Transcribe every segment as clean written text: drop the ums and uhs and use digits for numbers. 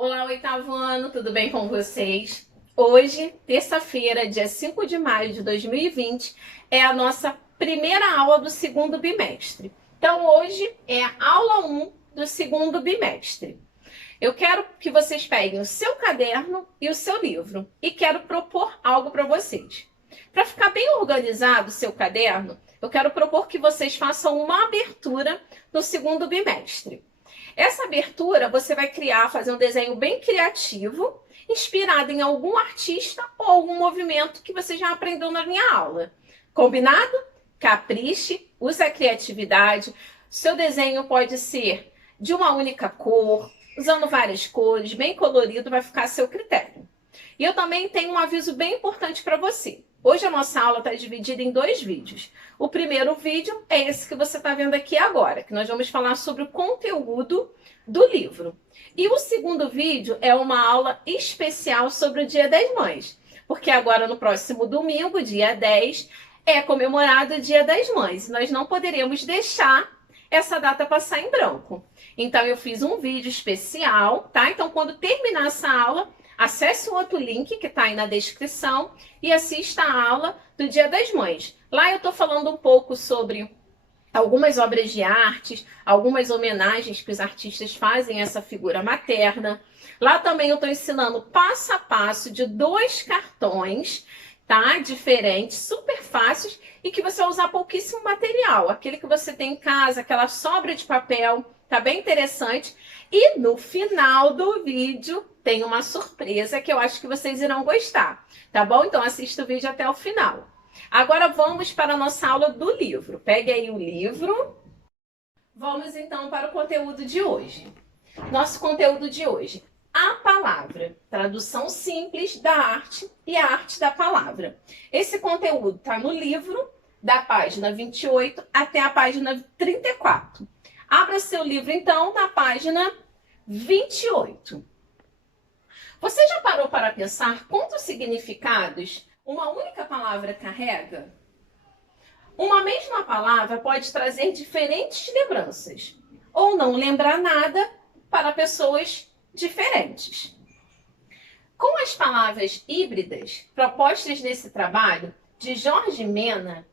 Olá, oitavo ano, tudo bem com vocês? Hoje, terça-feira, dia 5 de maio de 2020, é a nossa primeira aula do segundo bimestre. Então, hoje é a aula 1 do segundo bimestre. Eu quero que vocês peguem o seu caderno e o seu livro e quero propor algo para vocês. Para ficar bem organizado o seu caderno, eu quero propor que vocês façam uma abertura no segundo bimestre. Essa abertura você vai criar, fazer um desenho bem criativo, inspirado em algum artista ou algum movimento que você já aprendeu na minha aula. Combinado? Capriche, use a criatividade. Seu desenho pode ser de uma única cor, usando várias cores, bem colorido, vai ficar a seu critério. E eu também tenho um aviso bem importante para você. Hoje a nossa aula está dividida em 2 vídeos. O primeiro vídeo é esse que você está vendo aqui agora, que nós vamos falar sobre o conteúdo do livro. E o segundo vídeo é uma aula especial sobre o Dia das Mães, porque agora no próximo domingo, dia 10, é comemorado o Dia das Mães. Nós não poderemos deixar essa data passar em branco. Então eu fiz um vídeo especial, tá? Então quando terminar essa aula, acesse o outro link que está aí na descrição e assista a aula do Dia das Mães. Lá eu estou falando um pouco sobre algumas obras de arte, algumas homenagens que os artistas fazem a essa figura materna. Lá também eu estou ensinando passo a passo de 2 cartões, tá? Diferentes, super fáceis e que você vai usar pouquíssimo material. Aquele que você tem em casa, aquela sobra de papel, tá bem interessante. E no final do vídeo tem uma surpresa que eu acho que vocês irão gostar, tá bom? Então assista o vídeo até o final. Agora vamos para a nossa aula do livro. Pegue aí o livro. Vamos então para o conteúdo de hoje. Nosso conteúdo de hoje: a palavra, tradução simples da arte e a arte da palavra. Esse conteúdo está no livro, da página 28 até a página 34. Abra seu livro, então, na página 28. Você já parou para pensar quantos significados uma única palavra carrega? Uma mesma palavra pode trazer diferentes lembranças, ou não lembrar nada para pessoas diferentes. Com as palavras híbridas propostas nesse trabalho de Jorge Mena,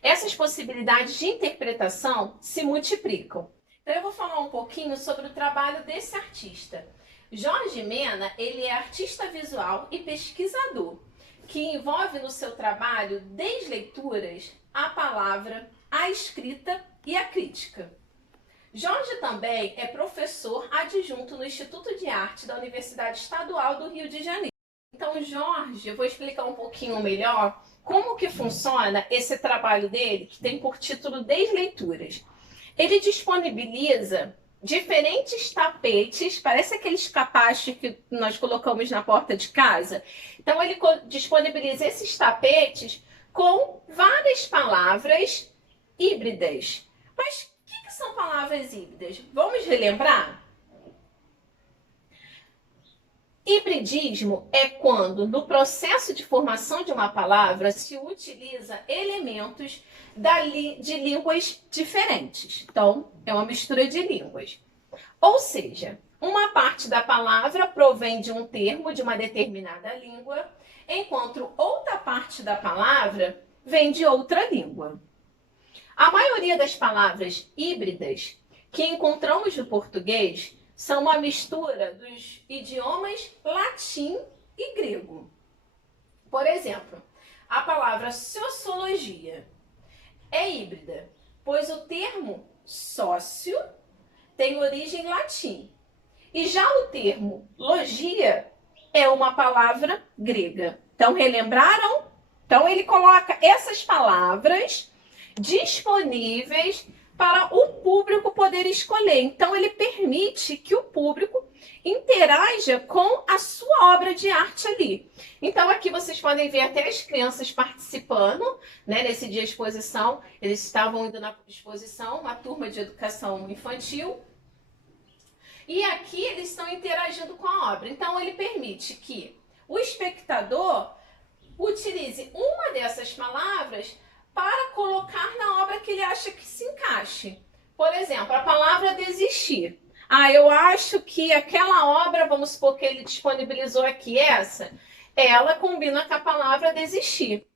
essas possibilidades de interpretação se multiplicam. Então eu vou falar um pouquinho sobre o trabalho desse artista. Jorge Mena, ele é artista visual e pesquisador, que envolve no seu trabalho desde leituras, a palavra, a escrita e a crítica. Jorge também é professor adjunto no Instituto de Arte da Universidade Estadual do Rio de Janeiro. Então, Jorge, eu vou explicar um pouquinho melhor como que funciona esse trabalho dele, que tem por título Desleituras. Ele disponibiliza diferentes tapetes, parece aqueles capachos que nós colocamos na porta de casa. Então ele disponibiliza esses tapetes com várias palavras híbridas. Mas o que são palavras híbridas? Vamos relembrar? Hibridismo é quando, no processo de formação de uma palavra, se utiliza elementos de línguas diferentes. Então, é uma mistura de línguas. Ou seja, uma parte da palavra provém de um termo de uma determinada língua, enquanto outra parte da palavra vem de outra língua. A maioria das palavras híbridas que encontramos no português são uma mistura dos idiomas latim e grego. Por exemplo, a palavra sociologia é híbrida, pois o termo sócio tem origem latim. E já o termo logia é uma palavra grega. Então, relembraram? Então, ele coloca essas palavras disponíveis para o público poder escolher. Então, ele permite que o público interaja com a sua obra de arte ali. Então, aqui vocês podem ver até as crianças participando, né, nesse dia de exposição. Eles estavam indo na exposição, uma turma de educação infantil. E aqui eles estão interagindo com a obra. Então, ele permite que o espectador utilize uma dessas palavras para colocar na obra que ele acha que se encaixe. Por exemplo, a palavra desistir. Ah, eu acho que aquela obra, vamos supor que ele disponibilizou aqui, ela combina com a palavra desistir.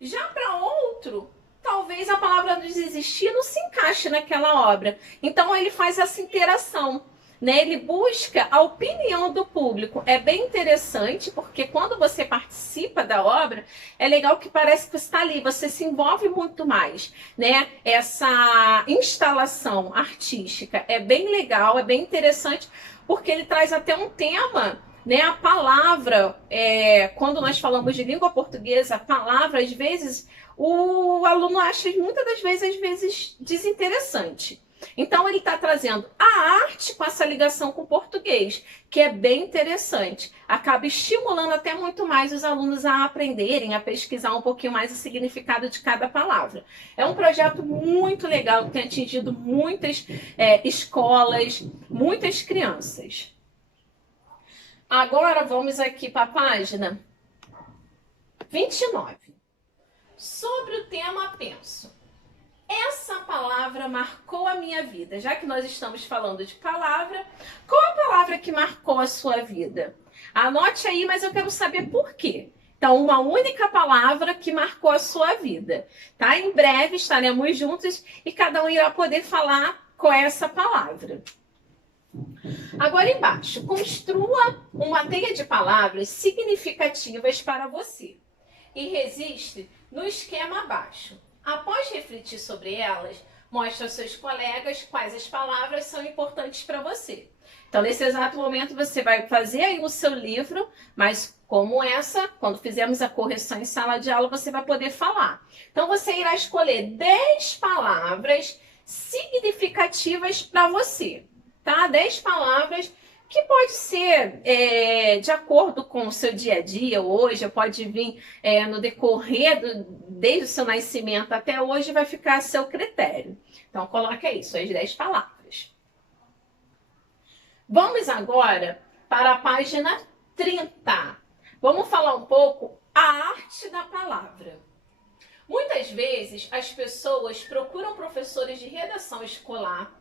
Já para outro, talvez a palavra desistir não se encaixe naquela obra. Então ele faz essa interação, né? Ele busca a opinião do público. É bem interessante, porque quando você participa da obra, é legal que parece que você está ali, você se envolve muito mais, né? Essa instalação artística é bem legal, é bem interessante, porque ele traz até um tema, né? A palavra, quando nós falamos de língua portuguesa, a palavra, às vezes, o aluno acha, muitas das vezes, às vezes, desinteressante. Então, ele está trazendo a arte com essa ligação com o português, que é bem interessante. Acaba estimulando até muito mais os alunos a aprenderem, a pesquisar um pouquinho mais o significado de cada palavra. É um projeto muito legal, que tem atingido muitas escolas, muitas crianças. Agora, vamos aqui para a página 29. Sobre o tema penso. Essa palavra marcou a minha vida. Já que nós estamos falando de palavra, qual a palavra que marcou a sua vida? Anote aí, mas eu quero saber por quê. Então, uma única palavra que marcou a sua vida. Tá? Em breve estaremos juntos e cada um irá poder falar com essa palavra. Agora embaixo, construa uma teia de palavras significativas para você e registre no esquema abaixo. Após refletir sobre elas, mostre aos seus colegas quais as palavras são importantes para você. Então, nesse exato momento, você vai fazer aí o seu livro, mas como essa, quando fizermos a correção em sala de aula, você vai poder falar. Então, você irá escolher 10 palavras significativas para você, tá? 10 palavras que pode ser de acordo com o seu dia a dia hoje, pode vir no decorrer, desde o seu nascimento até hoje, vai ficar a seu critério. Então, coloque aí suas 10 palavras. Vamos agora para a página 30. Vamos falar um pouco a arte da palavra. Muitas vezes, as pessoas procuram professores de redação escolar,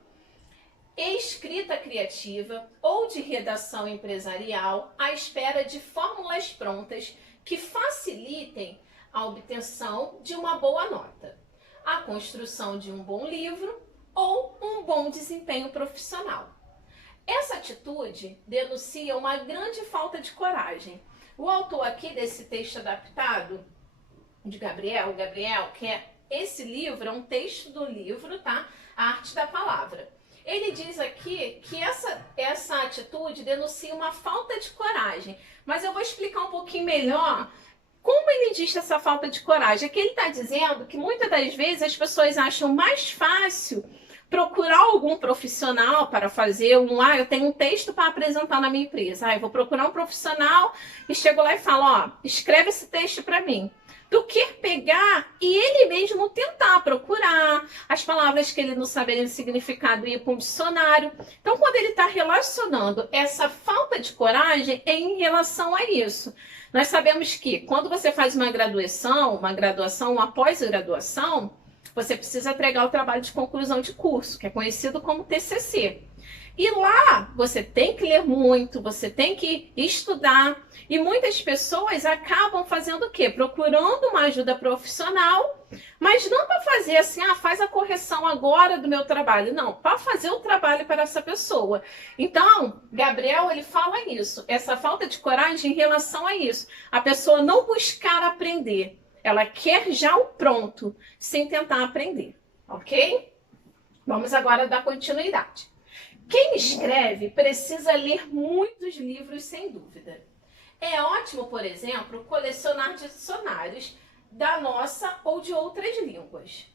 escrita criativa ou de redação empresarial à espera de fórmulas prontas que facilitem a obtenção de uma boa nota, a construção de um bom livro ou um bom desempenho profissional. Essa atitude denuncia uma grande falta de coragem. O autor aqui desse texto adaptado de Gabriel, que é esse livro, é um texto do livro, tá? A Arte da Palavra. Ele diz aqui que essa atitude denuncia uma falta de coragem, mas eu vou explicar um pouquinho melhor como ele diz essa falta de coragem. Aqui ele está dizendo que muitas das vezes as pessoas acham mais fácil procurar algum profissional para fazer eu tenho um texto para apresentar na minha empresa. Eu vou procurar um profissional e chego lá e falo, escreve esse texto para mim. Do que pegar e ele mesmo tentar procurar as palavras que ele não saberia o significado e ir para um dicionário. Então, quando ele está relacionando essa falta de coragem é em relação a isso. Nós sabemos que quando você faz uma graduação, uma pós-graduação, você precisa entregar o trabalho de conclusão de curso, que é conhecido como TCC. E lá você tem que ler muito, você tem que estudar. E muitas pessoas acabam fazendo o quê? Procurando uma ajuda profissional, mas não para fazer assim, faz a correção agora do meu trabalho. Não, para fazer o trabalho para essa pessoa. Então, Gabriel, ele fala isso, essa falta de coragem em relação a isso. A pessoa não buscar aprender, ela quer já o pronto, sem tentar aprender, ok? Vamos agora dar continuidade. Quem escreve precisa ler muitos livros, sem dúvida. É ótimo, por exemplo, colecionar dicionários da nossa ou de outras línguas.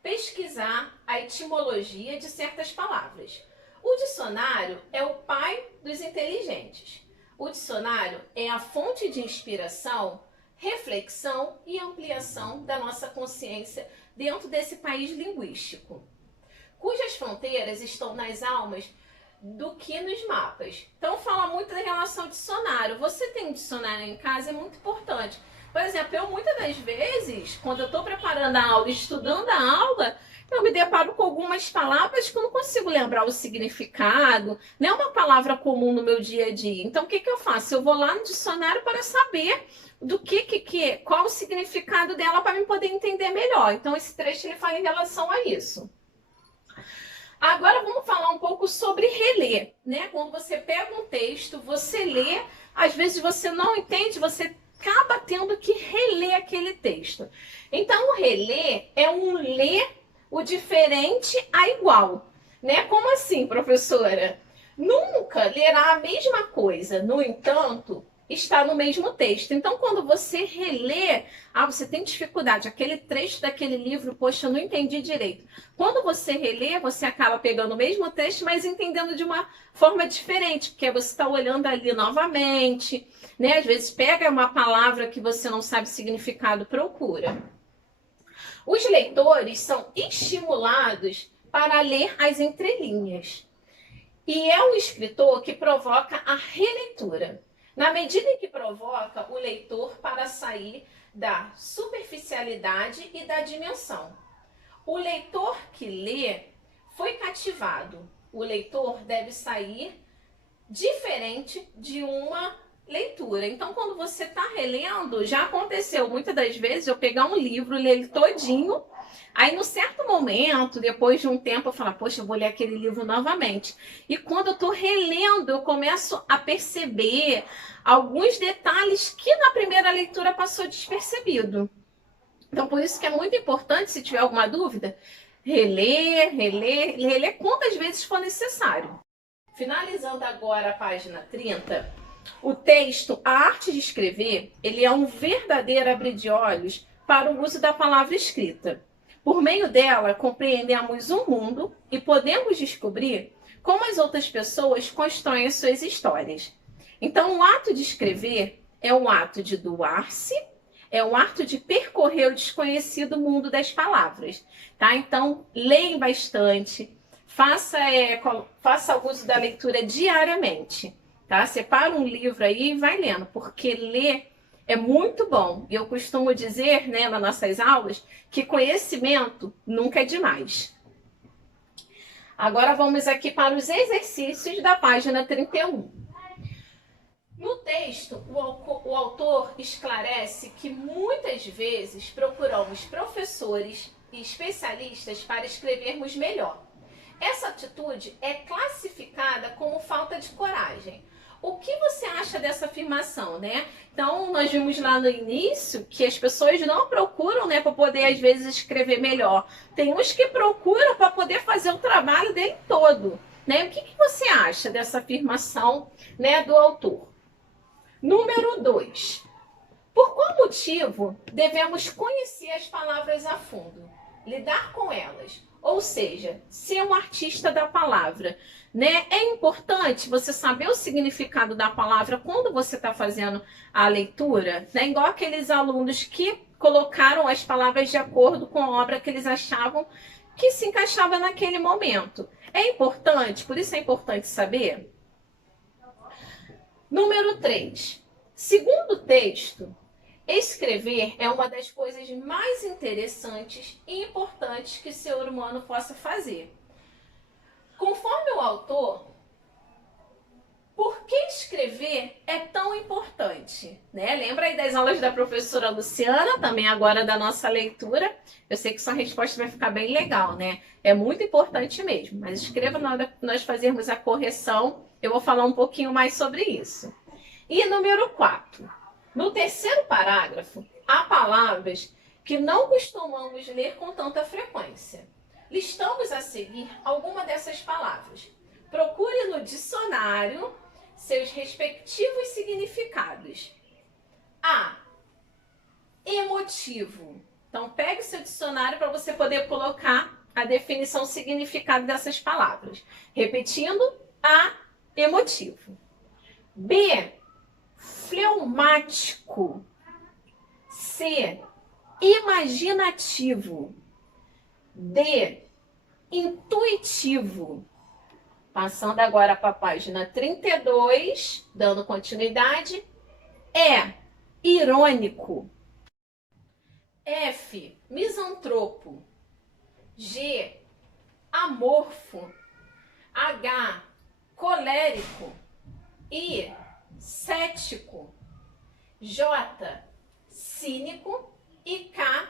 Pesquisar a etimologia de certas palavras. O dicionário é o pai dos inteligentes. O dicionário é a fonte de inspiração, reflexão e ampliação da nossa consciência dentro desse país linguístico, cujas fronteiras estão nas almas do que nos mapas. Então fala muito em relação ao dicionário. Você tem um dicionário em casa, é muito importante. Por exemplo, eu muitas das vezes, quando eu estou preparando a aula, estudando a aula, eu me deparo com algumas palavras que eu não consigo lembrar o significado, não é uma palavra comum no meu dia a dia. Então, o que eu faço? Eu vou lá no dicionário para saber do qual o significado dela para eu poder entender melhor. Então, esse trecho ele fala em relação a isso. Agora vamos falar um pouco sobre reler, né? Quando você pega um texto, você lê, às vezes você não entende, você acaba tendo que reler aquele texto. Então, o reler é um ler o diferente a igual, né? Como assim, professora? Nunca lerá a mesma coisa, no entanto, está no mesmo texto. Então, quando você relê, você tem dificuldade, aquele trecho daquele livro, poxa, eu não entendi direito. Quando você relê, você acaba pegando o mesmo texto, mas entendendo de uma forma diferente, porque você está olhando ali novamente, né? Às vezes pega uma palavra que você não sabe o significado, procura. Os leitores são estimulados para ler as entrelinhas. E é o escritor que provoca a releitura, na medida em que provoca o leitor para sair da superficialidade e da dimensão. O leitor que lê foi cativado. O leitor deve sair diferente de uma leitura. Então, quando você está relendo, já aconteceu muitas das vezes eu pegar um livro, ler ele todinho, aí no certo momento, depois de um tempo, eu falo, poxa, eu vou ler aquele livro novamente. E quando eu estou relendo, eu começo a perceber alguns detalhes que na primeira leitura passou despercebido. Então, por isso que é muito importante, se tiver alguma dúvida, reler quantas vezes for necessário. Finalizando agora a página 30, o texto, a arte de escrever, ele é um verdadeiro abrir de olhos para o uso da palavra escrita. Por meio dela, compreendemos o mundo e podemos descobrir como as outras pessoas constroem as suas histórias. Então, o ato de escrever é um ato de doar-se, é um ato de percorrer o desconhecido mundo das palavras, tá? Então, leem bastante, faça uso da leitura diariamente, tá? Separa um livro aí e vai lendo, porque ler é muito bom. E eu costumo dizer, né, nas nossas aulas, que conhecimento nunca é demais. Agora vamos aqui para os exercícios da página 31. No texto, o autor esclarece que muitas vezes procuramos professores e especialistas para escrevermos melhor. Essa atitude é classificada como falta de coragem. O que você acha dessa afirmação, né? Então, nós vimos lá no início que as pessoas não procuram, né, para poder, às vezes, escrever melhor. Tem uns que procuram para poder fazer o trabalho dele todo, né? O que você acha dessa afirmação, né, do autor? Número 2. Por qual motivo devemos conhecer as palavras a fundo? Lidar com elas, ou seja, ser um artista da palavra, né? É importante você saber o significado da palavra quando você está fazendo a leitura, né? Igual aqueles alunos que colocaram as palavras de acordo com a obra que eles achavam que se encaixava naquele momento. É importante, por isso é importante saber. Número 3. Segundo o texto, escrever é uma das coisas mais interessantes e importantes que o ser humano possa fazer. Conforme o autor, por que escrever é tão importante? Né? Lembra aí das aulas da professora Luciana, também agora da nossa leitura? Eu sei que sua resposta vai ficar bem legal, né? É muito importante mesmo, mas escreva na hora que nós fazermos a correção, eu vou falar um pouquinho mais sobre isso. E número 4. No terceiro parágrafo, há palavras que não costumamos ler com tanta frequência. Listamos a seguir alguma dessas palavras. Procure no dicionário seus respectivos significados. A. Emotivo. Então, pegue o seu dicionário para você poder colocar a definição, significado dessas palavras. Repetindo, A. Emotivo. B. Fleumático. C. Imaginativo. D. Intuitivo. Passando agora para a página 32, dando continuidade. E. Irônico. F, misantropo. G, amorfo. H, colérico. I, cético. J, cínico. E K,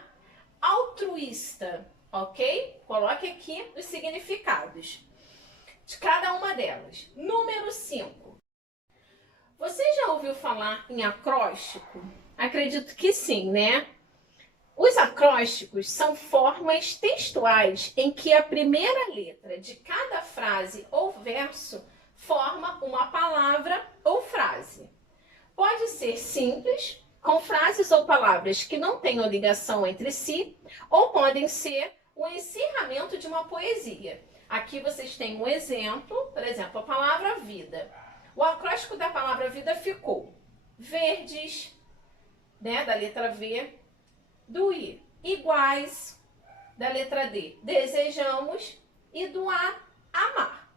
altruísta, ok? Coloque aqui os significados de cada uma delas. Número 5. Você já ouviu falar em acróstico? Acredito que sim, né? Os acrósticos são formas textuais em que a primeira letra de cada frase ou verso forma uma palavra ou frase. Pode ser simples, com frases ou palavras que não tenham ligação entre si, ou podem ser o encerramento de uma poesia. Aqui vocês têm um exemplo, por exemplo, a palavra vida. O acróstico da palavra vida ficou verdes, né, da letra V, do I, iguais, da letra D, desejamos, e do A, amar.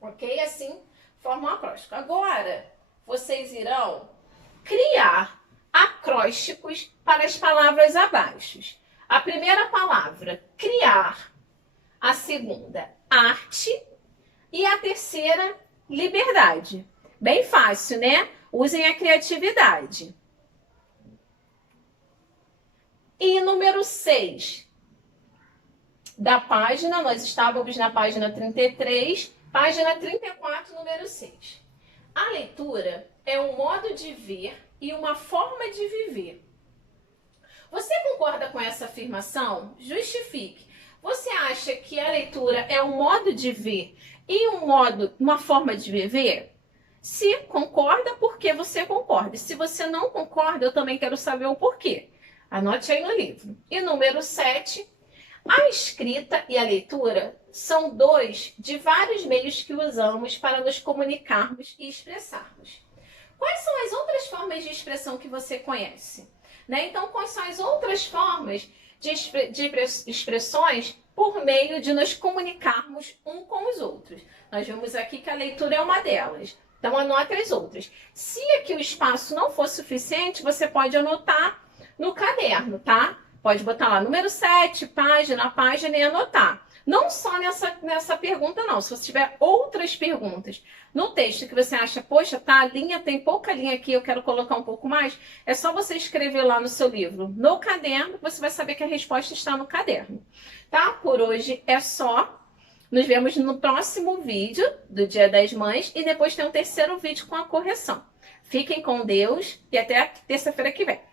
Ok? Assim forma um acróstico. Agora, vocês irão criar acrósticos para as palavras abaixo. A primeira palavra, criar. A segunda, arte. E a terceira, liberdade. Bem fácil, né? Usem a criatividade. E número 6 da página, nós estávamos na página 33, página 34, número 6. A leitura é um modo de ver e uma forma de viver. Você concorda com essa afirmação? Justifique. Você acha que a leitura é um modo de ver e uma forma de viver? Se concorda, por que você concorda? E se você não concorda, eu também quero saber o porquê. Anote aí no livro. E número 7, a escrita e a leitura são dois de vários meios que usamos para nos comunicarmos e expressarmos. Quais são as outras formas de expressão que você conhece? Né? Então, quais são as outras formas de expressões por meio de nos comunicarmos um com os outros? Nós vimos aqui que a leitura é uma delas. Então, anote as outras. Se aqui o espaço não for suficiente, você pode anotar no caderno, tá? Pode botar lá número 7, página a página e anotar. Não só nessa pergunta, não. Se você tiver outras perguntas no texto que você acha, poxa, tá, a linha, tem pouca linha aqui, eu quero colocar um pouco mais, é só você escrever lá no seu livro, no caderno, você vai saber que a resposta está no caderno. Tá? Por hoje é só. Nos vemos no próximo vídeo do Dia das Mães e depois tem um terceiro vídeo com a correção. Fiquem com Deus e até terça-feira que vem.